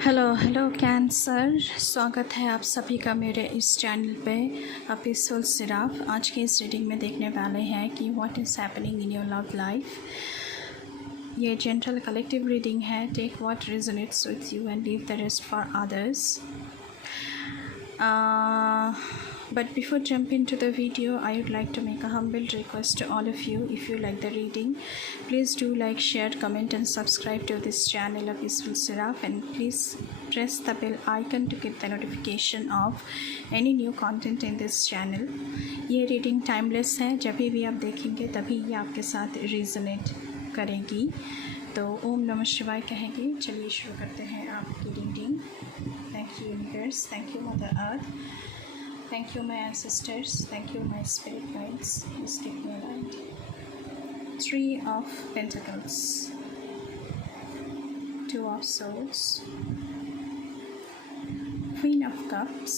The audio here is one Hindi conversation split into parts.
हेलो कैंसर, स्वागत है आप सभी का मेरे इस चैनल पे पीसफुल सिराफ। आज के इस रीडिंग में देखने वाले हैं कि what is happening in your love life. ये जनरल कलेक्टिव रीडिंग है। Take what resonates with you and leave the rest for others. But before jump into the video, I would like to make a humble request to all of you. If you like the reading, please do like, share, comment and subscribe to this channel of Peaceful Seraph, and please press the bell icon to get the notification of any new content in this channel. ये reading timeless है, जब भी आप देखेंगे तभी ये आपके साथ resonate करेगी। तो ओम नमः शिवाय कहेंगे। चलिए शुरू करते हैं आपकी reading. Thank you universe, thank you Mother Earth, thank you my ancestors, thank you my spirit guides. Please give me light. 3 of Pentacles, 2 of Swords, Queen of Cups,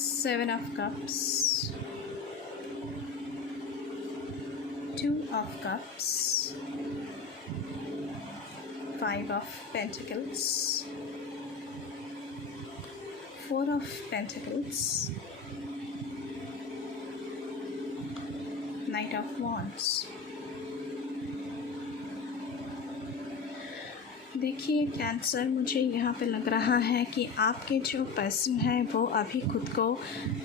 7 of Cups, 2 of Cups, 5 of Pentacles, 4 of Pentacles, Knight of Wands। देखिए कैंसर, मुझे यहाँ पे लग रहा है कि आपके जो पर्सन है वो अभी खुद को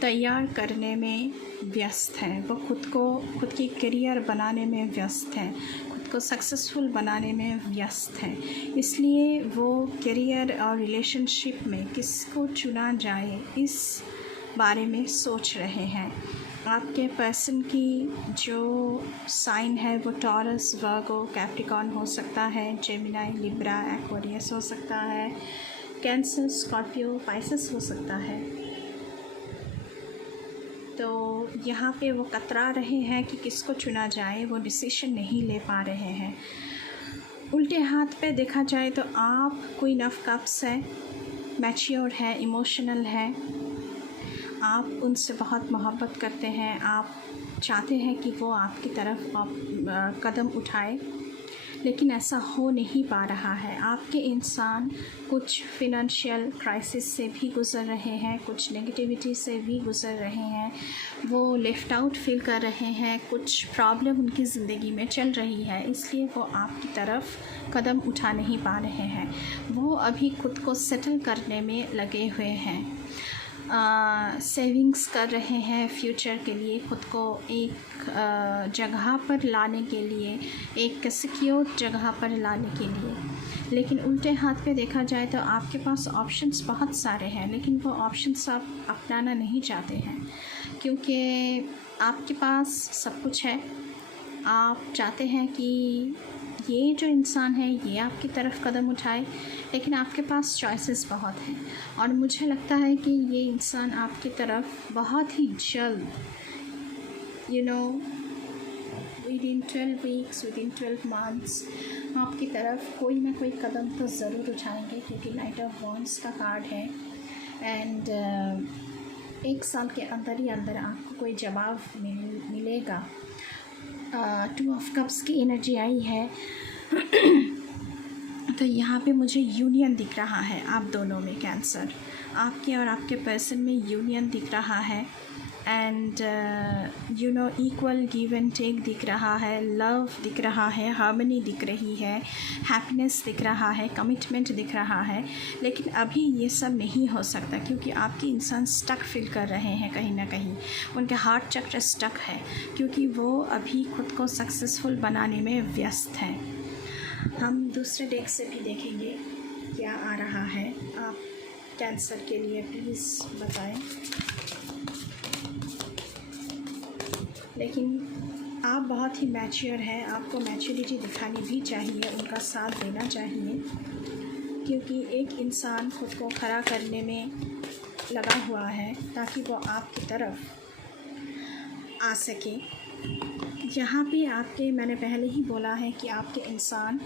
तैयार करने में व्यस्त हैं। वो खुद की करियर बनाने में व्यस्त हैं, खुद को सक्सेसफुल बनाने में व्यस्त हैं। इसलिए वो करियर और रिलेशनशिप में किसको चुना जाए इस बारे में सोच रहे हैं। आपके पर्सन की जो साइन है वो टॉरस, वर्गो, कैप्रिकॉर्न हो सकता है, जेमिनाई, लिब्रा, एक्वेरियस हो सकता है, कैंसर, स्कॉर्पियो, पाइसेस हो सकता है। तो यहाँ पे वो कतरा रहे हैं कि किसको चुना जाए, वो डिसीजन नहीं ले पा रहे हैं। उल्टे हाथ पे देखा जाए तो आप क्वीन ऑफ कप्स है, मैच्योर है, इमोशनल है, आप उनसे बहुत मोहब्बत करते हैं, आप चाहते हैं कि वो आपकी तरफ कदम उठाए, लेकिन ऐसा हो नहीं पा रहा है। आपके इंसान कुछ फिनंशियल क्राइसिस से भी गुज़र रहे हैं, कुछ नेगेटिविटी से भी गुज़र रहे हैं, वो लेफ़्ट आउट फील कर रहे हैं, कुछ प्रॉब्लम उनकी ज़िंदगी में चल रही है, इसलिए वो आपकी तरफ कदम उठा नहीं पा रहे हैं। वो अभी खुद को सेटल करने में लगे हुए हैं, सेविंग्स कर रहे हैं फ्यूचर के लिए, खुद को एक जगह पर लाने के लिए, एक सिक्योर जगह पर लाने के लिए। लेकिन उल्टे हाथ पे देखा जाए तो आपके पास ऑप्शंस बहुत सारे हैं, लेकिन वो ऑप्शंस आप अपनाना नहीं चाहते हैं, क्योंकि आपके पास सब कुछ है। आप चाहते हैं कि ये जो इंसान है ये आपकी तरफ कदम उठाए, लेकिन आपके पास चॉइसेस बहुत हैं, और मुझे लगता है कि ये इंसान आपकी तरफ बहुत ही जल्द विदिन 12 वीक्स, विदिन 12 मंथ्स आपकी तरफ कोई ना कोई कदम तो ज़रूर उठाएंगे, क्योंकि नाइट ऑफ वॉन्ड्स का कार्ड है। एंड 1 साल के अंदर ही अंदर आपको कोई जवाब मिलेगा। 2 ऑफ कप्स की एनर्जी आई है तो यहाँ पे मुझे यूनियन दिख रहा है आप दोनों में, कैंसर, आपके और आपके पर्सन में यूनियन दिख रहा है। And equal give and take दिख रहा है, लव दिख रहा है, हार्मनी दिख रही है, हैप्पीनेस दिख रहा है, कमिटमेंट दिख रहा है। लेकिन अभी ये सब नहीं हो सकता, क्योंकि आपके इंसान स्टक फील कर रहे हैं कहीं ना कहीं, उनके हार्ट चक्र स्टक है, क्योंकि वो अभी खुद को सक्सेसफुल बनाने में व्यस्त हैं। हम दूसरे डेक से भी देखेंगे क्या आ रहा है आप कैंसर के लिए, प्लीज़ बताएं। लेकिन आप बहुत ही मैच्योर हैं, आपको मैच्योरिटी दिखानी भी चाहिए, उनका साथ देना चाहिए, क्योंकि एक इंसान खुद को खड़ा करने में लगा हुआ है ताकि वो आपकी तरफ आ सके। यहाँ पे आपके, मैंने पहले ही बोला है कि आपके इंसान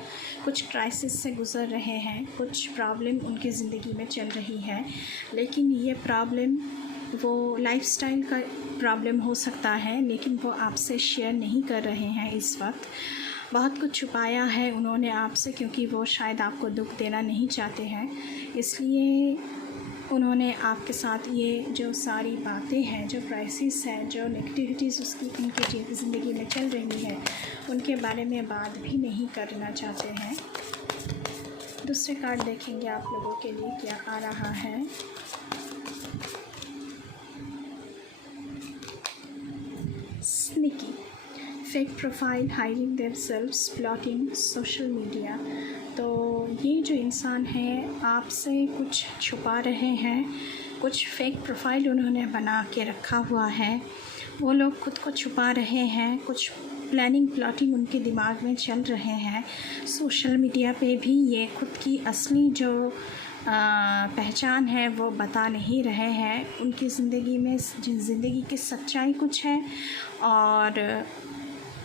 कुछ क्राइसिस से गुज़र रहे हैं, कुछ प्रॉब्लम उनकी ज़िंदगी में चल रही है, लेकिन ये प्रॉब्लम वो लाइफस्टाइल का प्रॉब्लम हो सकता है, लेकिन वो आपसे शेयर नहीं कर रहे हैं इस वक्त। बहुत कुछ छुपाया है उन्होंने आपसे, क्योंकि वो शायद आपको दुख देना नहीं चाहते हैं, इसलिए उन्होंने आपके साथ ये जो सारी बातें हैं, जो क्राइसिस है, जो नेगेटिविटीज़ उसकी उनकी ज़िंदगी में चल रही है, उनके बारे में बात भी नहीं करना चाहते हैं। दूसरे कार्ड देखेंगे आप लोगों के लिए क्या आ रहा है। Sneaky, fake profile, hiding themselves, plotting, social media. तो ये जो इंसान है आपसे कुछ छुपा रहे हैं, कुछ फेक प्रोफाइल उन्होंने बना के रखा हुआ है, वो लोग खुद को छुपा रहे हैं, कुछ प्लानिंग प्लॉटिंग उनके दिमाग में चल रहे हैं। सोशल मीडिया पे भी ये खुद की असली जो पहचान है वो बता नहीं रहे हैं। उनकी ज़िंदगी में ज़िंदगी की सच्चाई कुछ है और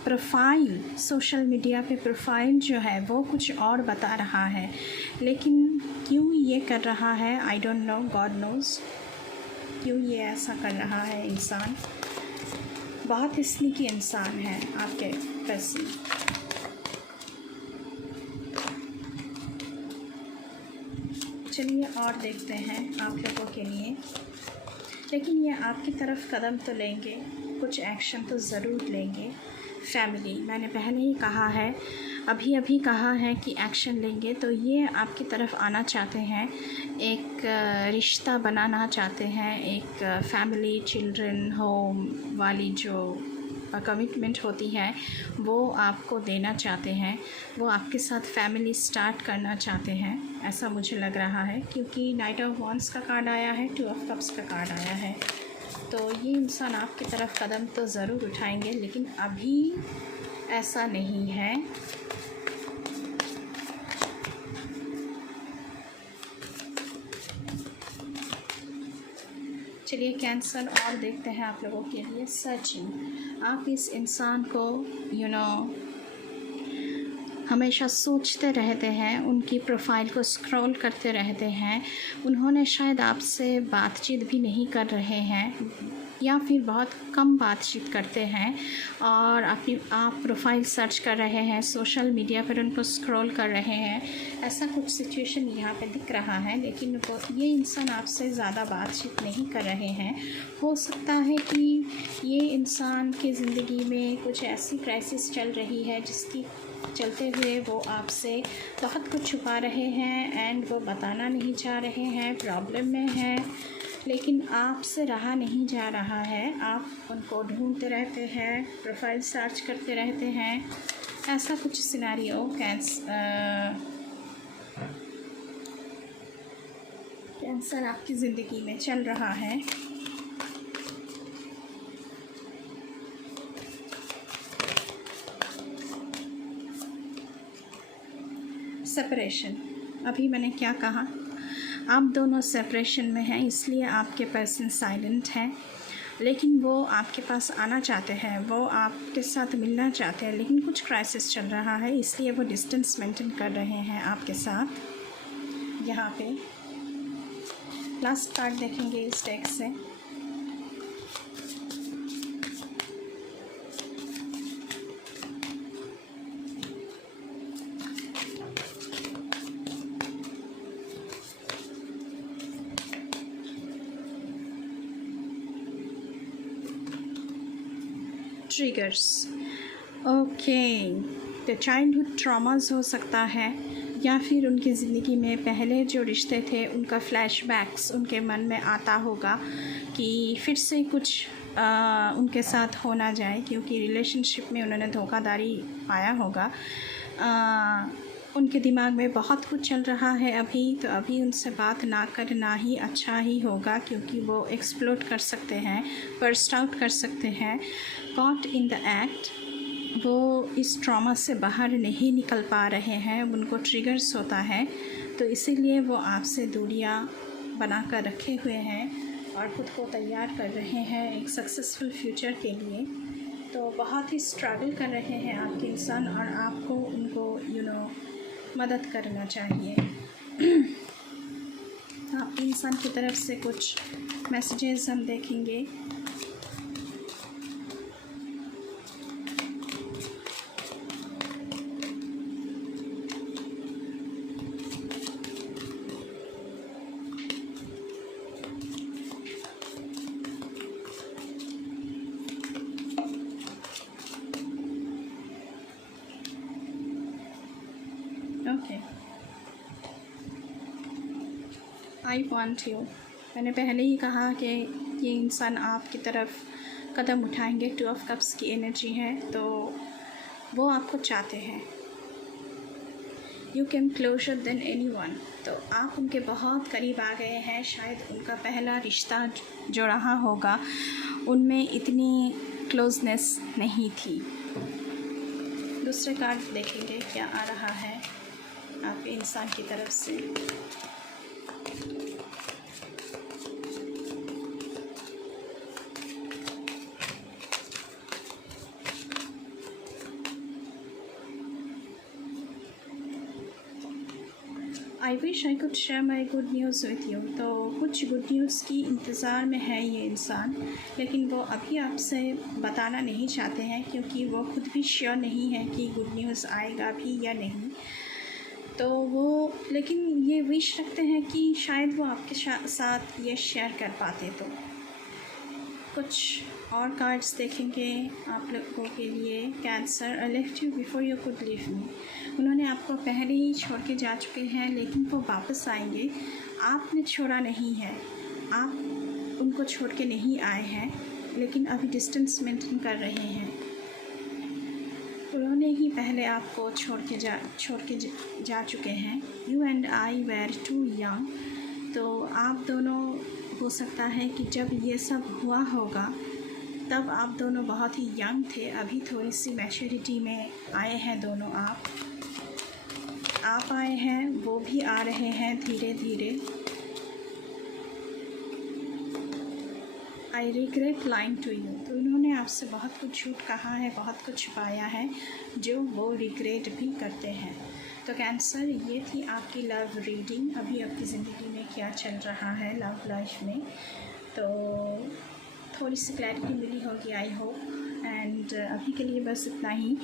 प्रोफाइल, सोशल मीडिया पे प्रोफाइल जो है वो कुछ और बता रहा है। लेकिन क्यों ये कर रहा है, I don't know, God knows क्यों ये ऐसा कर रहा है इंसान। बहुत ही स्नीकी इंसान है आपके पर्सन। चलिए और देखते हैं आप लोगों के लिए। लेकिन ये आपकी तरफ कदम तो लेंगे, कुछ एक्शन तो ज़रूर लेंगे। फैमिली, मैंने पहले ही कहा है, अभी कहा है कि एक्शन लेंगे, तो ये आपकी तरफ आना चाहते हैं, एक रिश्ता बनाना चाहते हैं, एक फैमिली, चिल्ड्रन, होम वाली जो कमिटमेंट होती है वो आपको देना चाहते हैं। वो आपके साथ फैमिली स्टार्ट करना चाहते हैं, ऐसा मुझे लग रहा है, क्योंकि नाइट ऑफ वॉन्ड्स का कार्ड आया है, 2 ऑफ कप्स का कार्ड आया है। तो ये इंसान आपकी तरफ कदम तो ज़रूर उठाएंगे, लेकिन अभी ऐसा नहीं है। चलिए कैंसर और देखते हैं आप लोगों के लिए। सर्चिंग, आप इस इंसान को हमेशा सोचते रहते हैं, उनकी प्रोफाइल को स्क्रॉल करते रहते हैं। उन्होंने शायद आपसे बातचीत भी नहीं कर रहे हैं या फिर बहुत कम बातचीत करते हैं और आप प्रोफाइल सर्च कर रहे हैं, सोशल मीडिया पर उनको स्क्रॉल कर रहे हैं, ऐसा कुछ सिचुएशन यहाँ पे दिख रहा है। लेकिन ये इंसान आपसे ज़्यादा बातचीत नहीं कर रहे हैं। हो सकता है कि ये इंसान की ज़िंदगी में कुछ ऐसी क्राइसिस चल रही है जिसकी चलते हुए वो आपसे बहुत कुछ छुपा रहे हैं एंड वो बताना नहीं चाह रहे हैं, प्रॉब्लम में है, लेकिन आपसे रहा नहीं जा रहा है। आप उनको ढूंढते रहते हैं, प्रोफाइल सर्च करते रहते हैं, ऐसा कुछ सिनेरियो कैंसर आपकी ज़िंदगी में चल रहा है। सेपरेशन, अभी मैंने क्या कहा, आप दोनों सेपरेशन में हैं, इसलिए आपके पर्सन साइलेंट हैं, लेकिन वो आपके पास आना चाहते हैं, वो आपके साथ मिलना चाहते हैं, लेकिन कुछ क्राइसिस चल रहा है, इसलिए वो डिस्टेंस मेंटेन कर रहे हैं आपके साथ। यहाँ पे लास्ट कार्ड देखेंगे इस डेक से। ट्रिगर्स, ओके, तो चाइल्डहुड ट्रॉमास हो सकता है या फिर उनकी ज़िंदगी में पहले जो रिश्ते थे उनका फ्लैशबैक्स उनके मन में आता होगा कि फिर से कुछ उनके साथ हो ना जाए, क्योंकि रिलेशनशिप में उन्होंने धोखाधड़ी पाया होगा। उनके दिमाग में बहुत कुछ चल रहा है अभी, तो अभी उनसे बात ना करना ही अच्छा ही होगा, क्योंकि वो एक्सप्लोड कर सकते हैं, बर्स्ट आउट कर सकते हैं। कॉट इन द एक्ट, वो इस ट्रॉमा से बाहर नहीं निकल पा रहे हैं, उनको ट्रिगर्स होता है, तो इसीलिए वो आपसे दूरियां बना कर रखे हुए हैं और ख़ुद को तैयार कर रहे हैं एक सक्सेसफुल फ्यूचर के लिए। तो बहुत ही स्ट्रगल कर रहे हैं आपके इंसान और आपको उनको मदद करना चाहिए। आपके इंसान की तरफ से कुछ मैसेजेस हम देखेंगे। Okay, I want you. मैंने पहले ही कहा कि ये इंसान आपकी तरफ कदम उठाएंगे। 2 ऑफ कप्स की एनर्जी है, तो वो आपको चाहते हैं। You came closure than anyone, तो आप उनके बहुत करीब आ गए हैं। शायद उनका पहला रिश्ता जो रहा होगा उनमें इतनी क्लोजनेस नहीं थी। दूसरे कार्ड देखेंगे क्या आ रहा है आपके इंसान की तरफ से। I wish I could share my good news with you, तो कुछ गुड न्यूज़ की इंतज़ार में है ये इंसान, लेकिन वो अभी आपसे बताना नहीं चाहते हैं क्योंकि वो खुद भी श्योर नहीं है कि गुड न्यूज़ आएगा भी या नहीं। तो वो लेकिन ये विश रखते हैं कि शायद वो आपके साथ ये शेयर कर पाते। तो कुछ और कार्ड्स देखेंगे आप लोगों के लिए। Cancer, I left you before you could leave me, उन्होंने आपको पहले ही छोड़ के जा चुके हैं, लेकिन वो वापस आएंगे। आपने छोड़ा नहीं है, आप उनको छोड़ के नहीं आए हैं, लेकिन अभी डिस्टेंस मेंटेन कर रहे हैं। उन्होंने ही पहले आपको छोड़ के जा चुके हैं। You and I were too young, तो आप दोनों हो सकता है कि जब ये सब हुआ होगा तब आप दोनों बहुत ही यंग थे। अभी थोड़ी सी मैच्योरिटी में आए हैं दोनों। आप आए हैं, वो भी आ रहे हैं धीरे धीरे। I regret lying to you, तो उन्होंने आपसे बहुत कुछ झूठ कहा है, बहुत कुछ छुपाया है जो वो रिग्रेट भी करते हैं। तो कैंसर, ये थी आपकी लव रीडिंग। अभी आपकी ज़िंदगी में क्या चल रहा है लव लाइफ में, तो थोड़ी सी क्लैरिटी मिली होगी आई होप। एंड अभी के लिए बस इतना ही।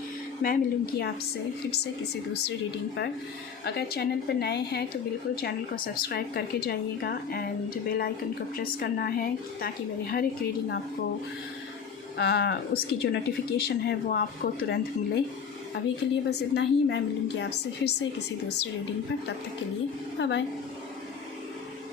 मैं मिलूँगी आपसे फिर से किसी दूसरी रीडिंग पर। अगर चैनल पर नए हैं तो बिल्कुल चैनल को सब्सक्राइब करके जाइएगा एंड बेल आइकन को प्रेस करना है ताकि मेरी हर एक रीडिंग आपको उसकी जो नोटिफिकेशन है वो आपको तुरंत मिले। अभी के लिए बस इतना ही। मैं मिलूँगी आपसे फिर से किसी दूसरी रीडिंग पर। तब तक के लिए बाय बाय।